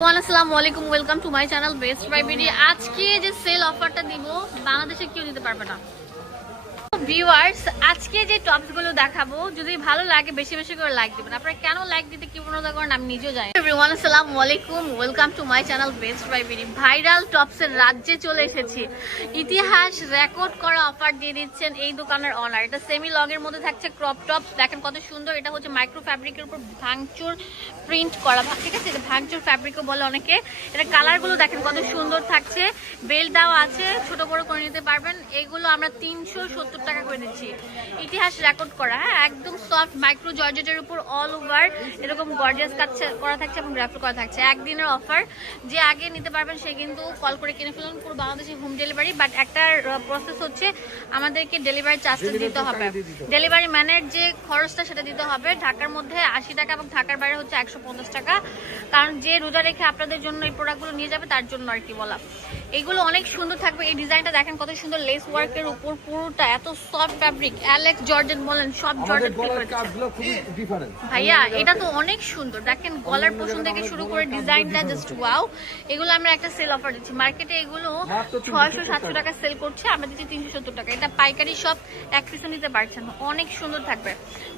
আসসালামু আলাইকুম, welcome to my channel best আজকে যে টপস দেখাবো, যদি ভালো লাগে, বেশি বেশি করে লাইক কেন লাইক দিতে করেন, আমি welcome to my channel best viral tips এর রাজ্যে চলে এসেছি। ইতিহাস রেকর্ড করা অফার দিয়ে দিচ্ছেন এই দোকানের অনার এটা সেমি লং এর মধ্যে থাকছে ক্রপ টপ দেখেন কত সুন্দর, এটা হচ্ছে মাইক্রো ফ্যাব্রিকের উপর ভাঙচুর প্রিন্ট করা ঠিক আছে? এটা ভাঙচুর ফ্যাব্রিকও বলে অনেকে। এটা কালারগুলো দেখেন কত সুন্দর থাকছে। বেল্ট দেওয়া আছে, ছোট বড় করে নিতে পারবেন। এগুলো আমরা তিনশো সত্তর টাকা করে দিচ্ছি। ইতিহাস রেকর্ড করা হ্যাঁ? একদম সফট মাইক্রো জর্জেটের উপর অল ওভার এরকম গর্জিয়াস কাছে করা থাকছে এবং গ্রাফট করা থাকছে। একদিনের অফার যে আগে নিতে পারবেন সে কিন্তু কল করে কিনে ফেলুন। পুরো বাংলাদেশে হোম ডেলিভারি বাট একটা প্রসেস হচ্ছে আমাদেরকে ডেলিভারি চার্জটা দিতে হবে। ডেলিভারি ম্যানের যে খরচটা সেটা দিতে হবে। ঢাকার মধ্যে আশি টাকা এবং ঢাকার বাইরে হচ্ছে একশো পঞ্চাশ টাকা। কারণ যে রোজা রেখে আপনাদের জন্য এই প্রোডাক্টগুলো নিয়ে যাবে তার জন্য আর কি বলা। এগুলো অনেক সুন্দর থাকবে। এই ডিজাইনটা দেখেন কত সুন্দর লেস ওয়ার্কের উপর পুরোটা এত সফট ফ্যাব্রিক অ্যালেক্স জর্জেট বলেন সব ডিফারেন্ট ভাইয়া এটা তো অনেক সুন্দর। দেখেন গলার পোষণ থেকে শুরু করে ডিজাইনটা জাস্ট ওয়াও এগুলো আমরা একটা সেল অফার দিচ্ছি। মার্কেটে এগুলো মাত্র 370 ছয়শো সাতশো টাকা। সেল করছে। আমরা দিচ্ছি তিনশো সত্তর টাকা। এটা পাইকারি সব এক পিছু নিতে পারছেন অনেক সুন্দর থাকবে।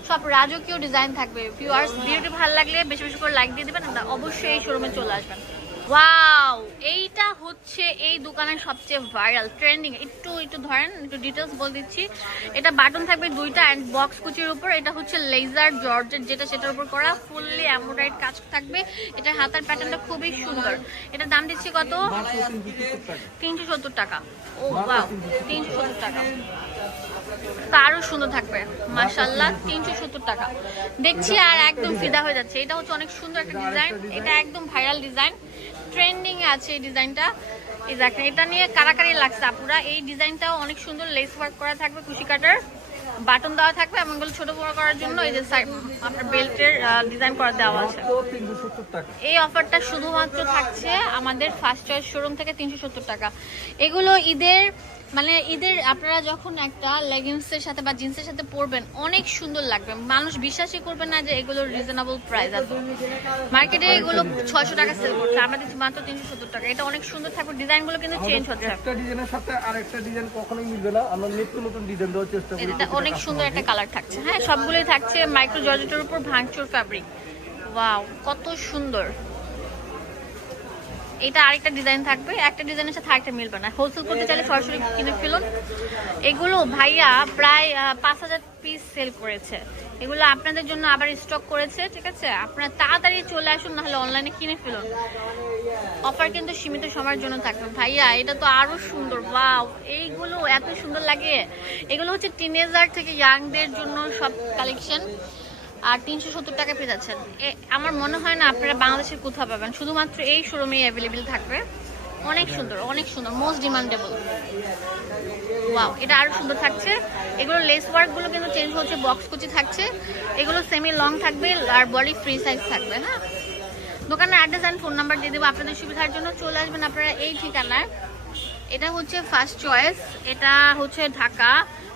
সব রাজকীয় ডিজাইন থাকবে। ভিউয়ার্স ভিডিওটি ভালো লাগলে বেশি বেশি করে লাইক দিয়ে দিবেন। অবশ্যই এই শোরুমে চলে আসবেন। ওয়াও এইটা হচ্ছে এই দোকানের সবচেয়ে ভাইরাল ট্রেন্ডিং একটু একটু ধরেন একটু ডিটেলস বলে দিচ্ছি। এটা বাটন থাকবে দুইটা অ্যান্ড বক্স কুচির উপর এটা হচ্ছে লেজার জর্জেট যেটা সেটার উপর করা ফুললি এমব্রয়ডারি কাজ থাকবে। এটা হাতার প্যাটার্নটা খুবই সুন্দর। এটা দাম দিচ্ছি কত? তিনশো সত্তর টাকা। ও বাহ তিনশো সত্তর টাকা। তারও সুন্দর থাকবে। মাশাল্লাহ তিনশো সত্তর টাকা। দেখছি আর একদম ফিদা হয়ে যাচ্ছে। এটা হচ্ছে অনেক সুন্দর একটা ডিজাইন। এটা একদম ভাইরাল ডিজাইন। ট্রেন্ডিং আছে এই ডিজাইনটা। এই দেখেন, এটা নিয়ে কারাকারি লাগছে আপুরা। এই ডিজাইনটাও অনেক সুন্দর লেস ওয়ার্ক করা থাকবে কুশি কাটার। বাটন দেওয়া থাকবে এবং এগুলো ছোট বড় করার জন্য এই যে আপনার বেল্টের ডিজাইন করা দেওয়া আছে। এই অফারটা শুধুমাত্র থাকছে আমাদের ফার্স্ট চয়েস শোরুম থেকে তিনশো সত্তর টাকা। এগুলো ঈদের মানে ঈদের আপনারা যখন একটা লেগিংসের সাথে বা জিন্সের সাথে পরবেন অনেক সুন্দর লাগবে। মানুষ বিশ্বাসই করবে না যে এগুলো রিজনেবল প্রাইস আছে মার্কেটে এগুলো ছয়শো টাকা সেল করছে আমরা দিচ্ছি মাত্র তিনশো সত্তর টাকা। এটা অনেক সুন্দর থাকবে ডিজাইনগুলো কিন্তু চেঞ্জ হচ্ছে। একটা ডিজাইনের সাথে আরেকটা ডিজাইন কখনোই মিলবে না। আমরা নিত্য নতুন ডিজাইন দেওয়ার চেষ্টা করি। এটা অনেক সুন্দর একটা কালার থাকছে। হ্যাঁ সবগুলোই থাকছে মাইক্রো জর্জেটের উপর ভাঙচুর ফ্যাব্রিক ওয়াও কত সুন্দর। এটা আরেকটা ডিজাইন থাকবে, একটা ডিজাইনের সাথে আরেকটা মিলবে না। হোলসেল করতে চাইলে সরাসরি কিনে ফেলুন। এগুলো ভাইয়া প্রায় পাঁচ হাজার পিস সেল করেছে। এগুলো আপনাদের জন্য আবার স্টক করেছে, ঠিক আছে? আপনারা তাড়াতাড়ি চলে আসুন, নাহলে অনলাইনে কিনে ফেলুন। অফার কিন্তু সীমিত সময়ের জন্য থাকবে। ভাইয়া, এটা তো আরও সুন্দর। ওয়াও এইগুলো এত সুন্দর লাগে। এগুলো হচ্ছে টিনেজার থেকে ইয়াংদের জন্য সব কালেকশন আর তিনশো সত্তর টাকা পেয়ে যাচ্ছেন। আমার মনে হয় না আপনারা বাংলাদেশের কোথাও পাবেন। শুধুমাত্র এই শোরুমেই অ্যাভেলেবেল থাকবে। অনেক সুন্দর অনেক সুন্দর মোস্ট ডিমান্ডেবল ওয়াও এটা আরও সুন্দর থাকছে। এগুলো লেস ওয়ার্কগুলো কিন্তু চেঞ্জ হচ্ছে বক্স কুচি থাকছে। এগুলো সেমি লং থাকবে আর বডি ফ্রি সাইজ থাকবে হ্যাঁ? দোকানের অ্যাড্রেস অ্যান্ড ফোন নাম্বার দিয়ে দেবো আপনাদের সুবিধার জন্য। চলে আসবেন আপনারা এই ঠিকানায়। এটা হচ্ছে ফার্স্ট চয়েস এটা হচ্ছে ঢাকা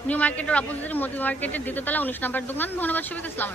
নিউ মার্কেটের অপোজিট মোদি মার্কেটের দ্বিতীয়তলা উনিশ নম্বর দোকান। ধন্যবাদ সবাইকে, আসসালামু